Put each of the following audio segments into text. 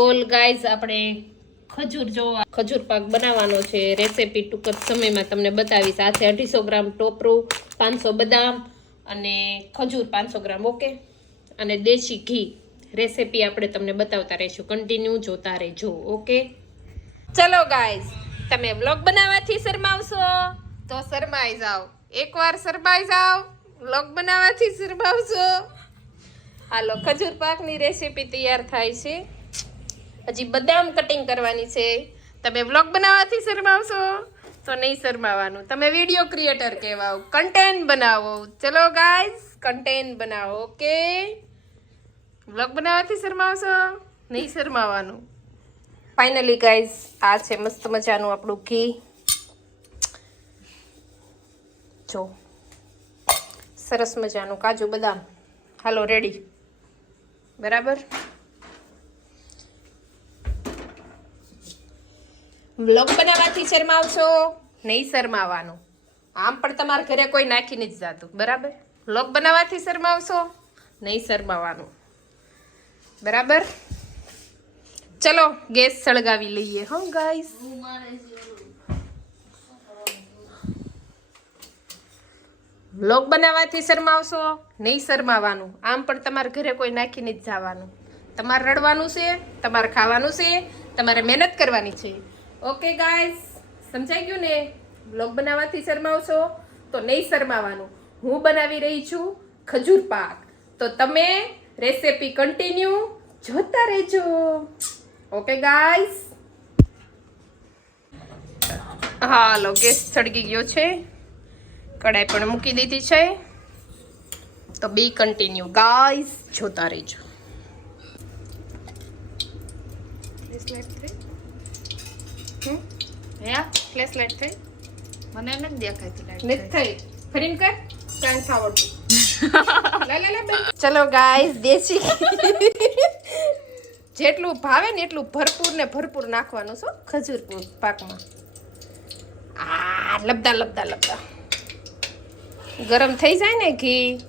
All guys આપણે ખજૂર જોવા ખજૂર પાક બનાવવાનો છે. રેસીપી ટૂંક જ સમયમાં તમને બતાવીશ. આ છે અઢીસો ગ્રામ ટોપરું, પાંચસો બદામ અને ખજૂર પાંચસો ગ્રામ, ઓકે? અને દેશી ઘી. રેસીપી આપણે તમને બતાવતા રહીશું. કન્ટિન્યુ જોતા રહેજો, ઓકે? ચલો ગાઈઝ તમે વ્લોગ બનાવવાથી શરમાવશો? તો શરમાઈ જાઓ. એકવાર શરમાઈ જાઓ વ્લોગ બનાવવાથી શરમાવશો. હાલો, ખજૂર પાકની રેસીપી તૈયાર થાય છે. હજી બદામ કટિંગ કરવાની છે. તમે વ્લોગ બનાવવાથી શરમાવશો? તો નહીં શરમાવાનું. તમે વીડિયો ક્રિએટર કહેવાઓ. કન્ટેન્ટ બનાવો. ચલો ગાઈઝ કન્ટેન્ટ બનાવો ઓકે વ્લોગ બનાવવાથી શરમાવશો? નહીં શરમાવાનું. ફાઇનલી ગાઈઝ આ છે મસ્ત મજાનું આપણું ઘી. જો. સરસ મજાનું કાજુ બદામ. હાલો રેડી બરાબર? વ્લોગ બનાવવાથી શરમાવશો? નહીં શરમાવાનું. આમ પણ તમારા ઘરે કોઈ નાખીને જ જાતું. બરાબર? વ્લોગ બનાવવાથી શરમાવશો? નહીં શરમાવાનું. બરાબર? ચલો, ગેસ સળગાવી લઈએ. હો ગાઈસ વ્લોગ બનાવવાથી શરમાવશો? નહીં શરમાવાનું. આમ પણ તમારા ઘરે કોઈ નાખીને જ જવાનું. તમારે રડવાનું છે, તમારે ખાવાનું છે, તમારે મહેનત કરવાની છે. ઓકે ગાઈઝ સમજાઈ ગયું ને? વ્લોગ બનાવવાથી શરમાવશો? તો નહીં શરમાવાનું. હું બનાવી રહી છું ખજૂર પાક. તો તમે રેસિપી કન્ટિન્યુ જોતા રહેજો. ઓકે ગાઈઝ હાલો ગેસ સળગી ગયો છે. કડાઈ પણ મૂકી દીધી છે. તો બી કન્ટિન્યુ ગાઈઝ જોતા રહેજો. હે? ફ્લેશ લાઈટ થઈ? મને નથી દેખાતી લાઈટ નથી થઈ. ફરીને કર. ચાન્સ આવડતું ચલો ગાઈસ દેશી જેટલું ભાવે ને એટલું ભરપૂર ને ભરપૂર નાખવાનું છો ખજૂર પાકમાં. આ લબદા લબદા લબદા. ગરમ થઈ જાય ને ઘી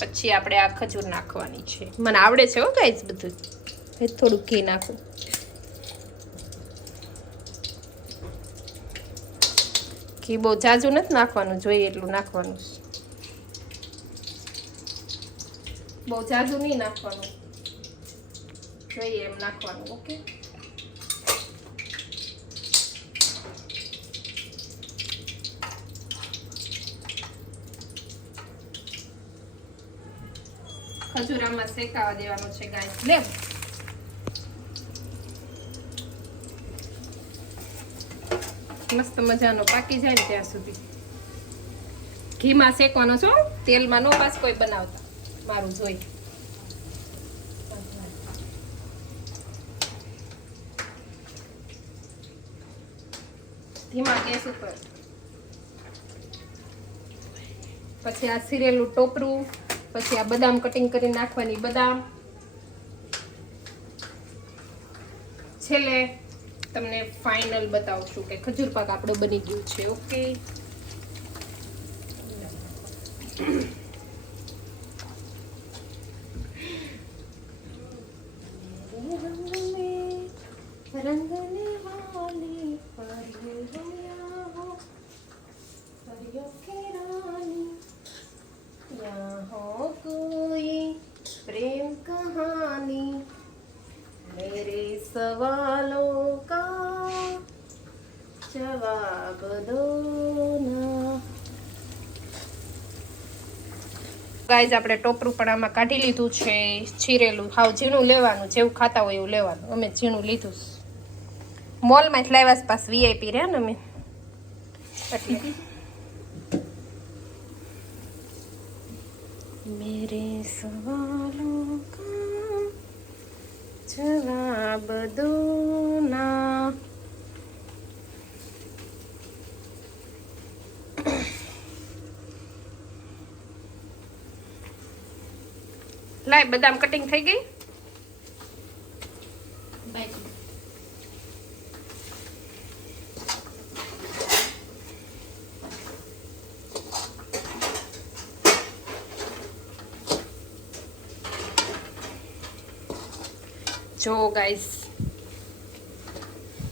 પછી આપણે આ ખજૂર નાખવાની છે. મને આવડે છે હો ગાઈસ બધું. થોડુંક થોડું ઘી નાખું. ઘી બહુ જાજુ નથી નાખવાનું, જોઈએ એટલું નાખવાનું. બહુ જાજુ નહીં નાખવાનું. જોઈએ એમ નાખવાનું, ઓકે? ખજૂરામાં શેકાવા દેવાનું છે ગાય લે. મસ્ત મજાનો પાકી જાય ત્યાં સુધી. ઘીમાં શેકવાનો છો? તેલમાં નો પાસ કોઈ બનાવતા. મારું જોઈ. ગેસ ઉપર. પછી આ સિરેલું ટોપરું, પછી આ બદામ કટિંગ કરી નાખવાની બદામ. છેલ્લે તમને ફાઇનલ બતાવશું કે ખજૂર પાક આપણો બની ગયું છે ઓકે પ્રેમ વાલી मेरे सवालों का जवाब दो ना ગાઈઝ આપણે ટોપરું પણ આમાં કાઢી લીધું છે છીરેલું હાવ ઝીણું લેવાનું જેવું ખાતા હોય એવું લેવાનું અમે ઝીણું લીધું છે મોલમાં જ લાવ્યા પાસ વીઆઈપી રહ્યા ને અમે એટલે मेरे सवालों का જવાબ દો ના લાય બદામ કટિંગ થઈ ગઈ? જો ગાઈસ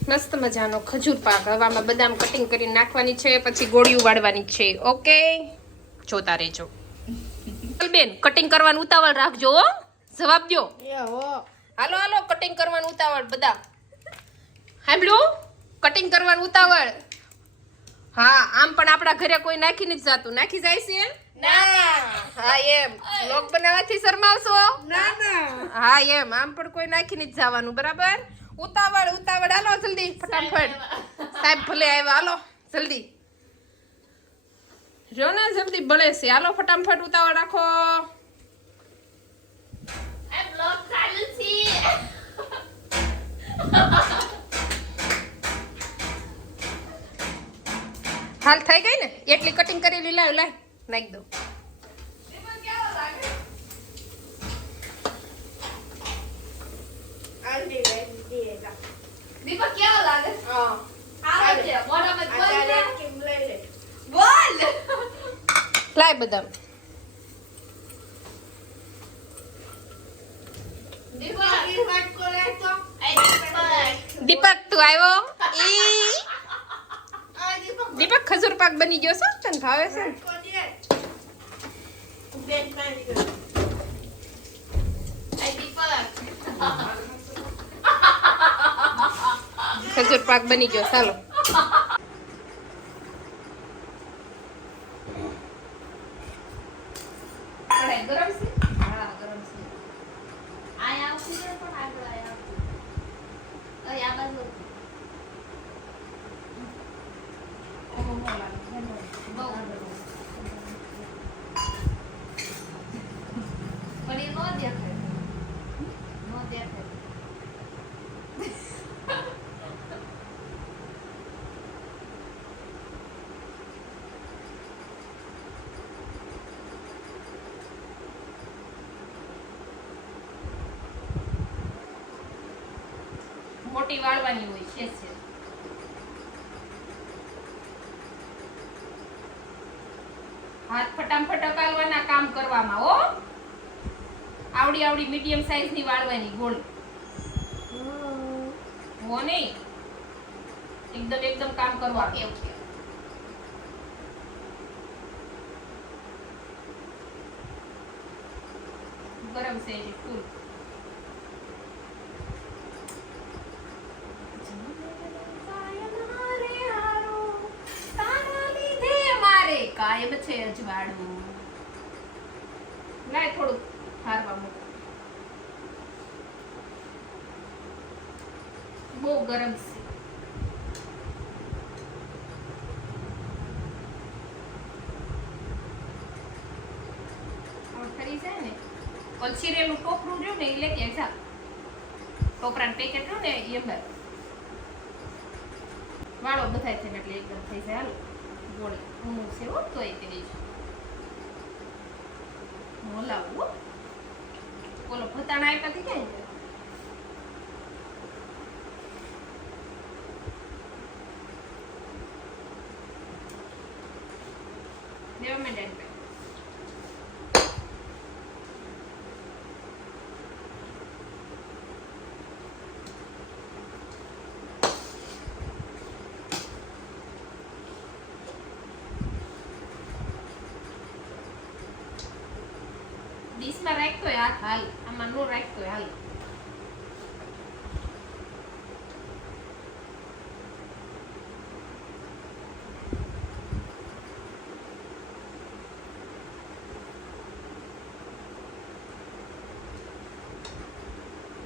મસ્ત મજાનો ખજૂર પાક. હવે આમાં બદામ કટિંગ કરીને નાખવાની છે પછી ગોળીઓ વાળવાની છે. ઓકે જોતા રહેજો. બેન કટિંગ કરવાનું ઉતાવળ રાખજો હો. જવાબ દો હાલો હાલો કટિંગ કરવાનું ઉતાવળ બધા. સાંભળ્યું કટિંગ કરવાનું ઉતાવળ. હા આમ પણ આપણા ઘરે કોઈ નાખીને જ જતું. નાખી જાય છે હા એમ. લોક બનાવવાથી શરમાવશો? હા એમ. આમ પણ કોઈ નાખીને જ જવાનું બરાબર? ઉતાવળ ઉતાવળ. હાલો જલ્દી ફટાફટ. સાહેબ ભલે આવ્યા. હાલો જલ્દી. જો ને જલ્દી બળે છે. હાલો ફટાફટ ઉતાવળ રાખો. હાલ થઈ ગઈ ને? એટલી કટિંગ કરેલી લાવ લાવ નાખી દો દીપક કેવો લાગે? હા. આવે છે. મોઢામાં બોલ બોલ! લાય બદામ. દીપક! તું. આવ્યો? દીપક. ખજૂર પાક બની ગયો છે? તને ભાવે છે? ને? ખજૂર પાક બની ગયો ચાલો કઢાઈ ગરમ છે હા ગરમ છે આયા આવતી છે પણ આગળ આયા આવતી અય આ બાજુ ઓહો હો લાગે છે ને. બહુ પણ એ નો મોટી વાળવાની હોય છે હાથ ફટામ અકાલવાના કામ કરવામાં હો. આવડી આવડી મીડિયમ સાઈઝની વાળવાની ગોળ. હો નહીં એકદમ એકદમ કામ કરવા. ઓકે ગરમ છે ફૂલ. મારે કાયમ છે અજવાળું. લાય થોડું હારવા મૂક બહુ ગરમ છે. ને? ઓલ સિરિયલનું ટોપરું રહ્યું ને એ લઈ ગયા જા. પેકેટ રહ્યું ને એ અંદર. વાળો બધાય થઈને એટલે એકદમ થઈ જાય. હાલો. ગોળી. ઊનું છે હો, તે દઈશ. મોલાવું હો. ઓલો ભતાણા આપ્યા તે ક્યાં ગયા દેવા માંડે એને પાસે. ડીશમાં રાખતો હાલ આમાં નો રાખતો હાલ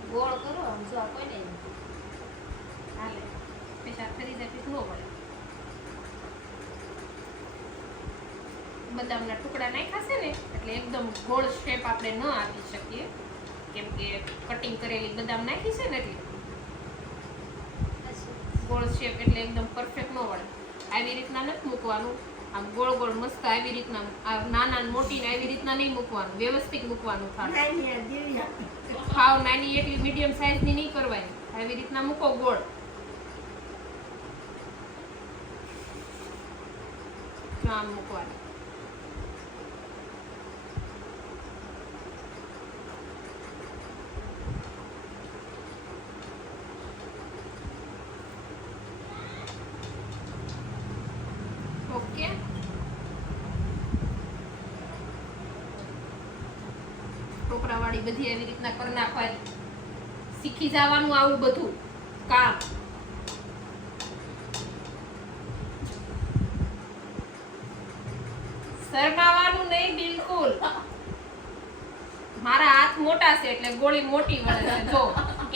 ગોળ કરો આમ જો આ કોઈ નહીં હાલે પેશાબ કરી જાય પીઠ ન પડે ટુકડા ને એટલે એકદમ ગોળ શેપ આપણે ન આપી શકીએ. કેમ કે કટિંગ કરેલી બદામ નાખી છે ને એટલે. ગોળ શેપ એટલે એકદમ પરફેક્ટ ન વળે. આવી રીતના નથી મૂકવાનું. આમ ગોળ ગોળ મસ્ત આવી રીતના નાના મોટી ને આવી રીતના નહીં મૂકવાનું. વ્યવસ્થિત મૂકવાનું થાય ખાવ નાની એટલી મીડિયમ સાઈઝની નહીં કરવાની. આવી રીતના મૂકો ગોળ. આમ મૂકવાની. ગોળી બધી એવી રીતના કરી નાખવાની. શીખી જવાનું આવું બધું કામ. શરમાવાનું નહીં બિલકુલ. મારા હાથ મોટા છે એટલે ગોળી મોટી વળે છે. જો,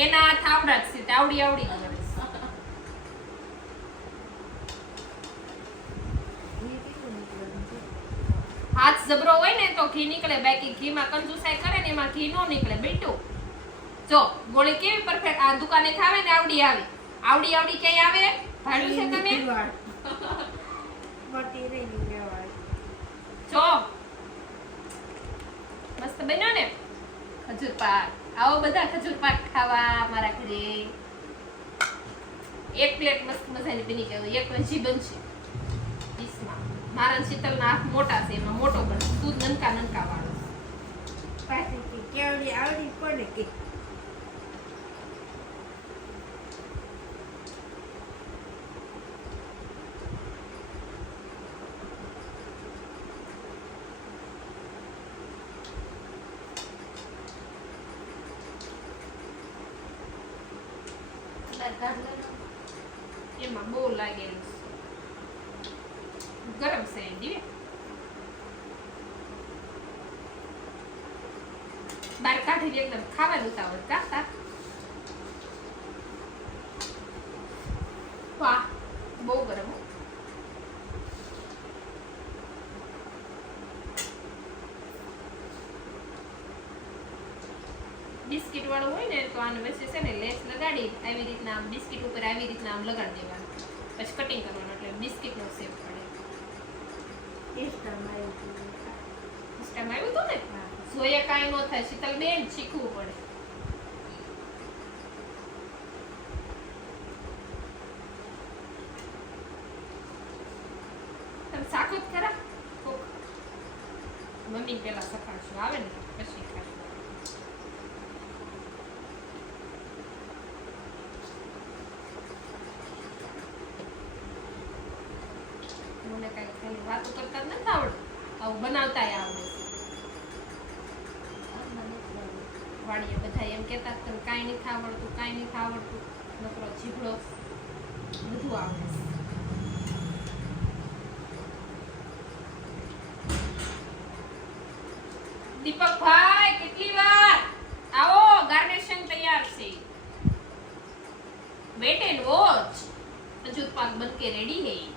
એના હાથ આવડા જ છે. આવડી આવડી જ વળે છે હાથ જબરો હોય ને તો ઘી નીકળે બાકી ઘીમાં કંજુસાઈ કરે ને એમાં ઘી નો નીકળે બેટું. જો ગોળી કેવી પરફેક્ટ આ દુકાને ખાવે ને આવડી આવે. આવડી આવડી ક્યાંય આવે? ભાડ્યું છે તમે? જો. મસ્ત બન્યો ને? ખજૂર પાક. આવો બધા ખજૂર પાક ખાવા મારા ઘરે. એક પ્લેટ મસ્ત મજાની બની ગયો એક હજી બનશે. મારા શીતલ ના હાથ મોટા છે એમાં મોટો બનશે તું નનકા નનકા વાળો. કેવડી આવડી પડે કે? એમાં બહુ લાગેલું ગરમ છે બાર કાઢી એકદમ ખાવાનું ઉતાવળ કાઢતા વાહ બહુ ગરમ. બિસ્કિટ વાળું હોય ને, તો આને વચ્ચે છે ને લેસ લગાડી, આવી રીતના બિસ્કિટ ઉપર આવી રીતના આમ લગાડી દેવાનું. પછી કટિંગ કરવાનું, એટલે બિસ્કિટનો શેપ આવ્યું હતું ને? થાય શીતલ બેન શીખવું પડે શાક જ ખરા. મમ્મી પેલા સખાડશું આવે ને? પછી ખાશું મને કઈ ખાલી વાતો કરતા જ નથી આવડતું આવું બનાવતાય આવડે છે વાડીએ બધા એમ કહેતા કે તને કાંઈ નહીં ખાવડતું કાંઈ નહીં ખાવડતું નકરો જીભડો બધું આવડે છે દીપકભાઈ, કેટલી વાર? આવો ગાર્નિશિંગ તૈયાર છે. વેટ એન્ડ વોચ હજુ પાક બનકે રેડી है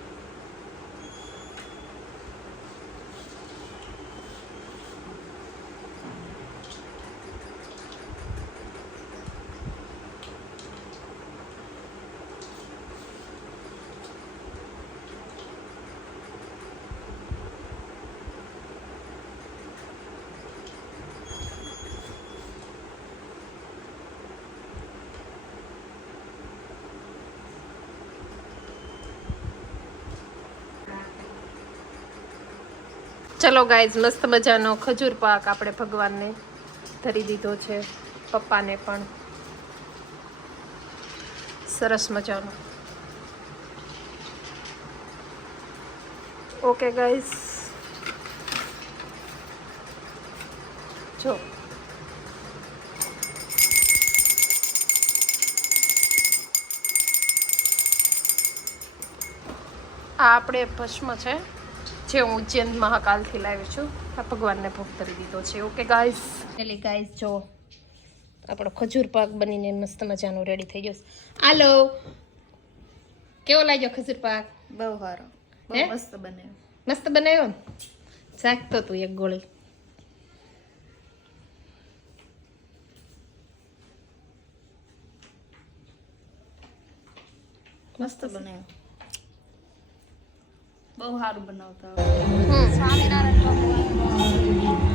ચલો ગાઈઝ મસ્ત મજાનો ખજૂર પાક આપણે ભગવાનને ધરી દીધો છે, પપ્પાને પણ. સરસ મજાનો. ઓકે ગાઈઝ જો. આ આપણે ભસ્મ છે. જે હું ઉજ્જૈન મહાકાલથી લાવી છું. આ ભગવાનને ભોગ કરી દીધો છે. ઓકે ગાઈઝ એટલે ગાઈઝ જો આપણો ખજૂર પાક બનીને મસ્ત મજાનું રેડી થઈ ગયો છે. હાલો. કેવો લાગ્યો ખજૂર પાક? બહુ સારો. બહુ મસ્ત બને મસ્ત બનાવ્યો ને શાકતો તું એક ગોળી. મસ્ત બને બહુ સારું બનાવતા સ્વામિનારાયણ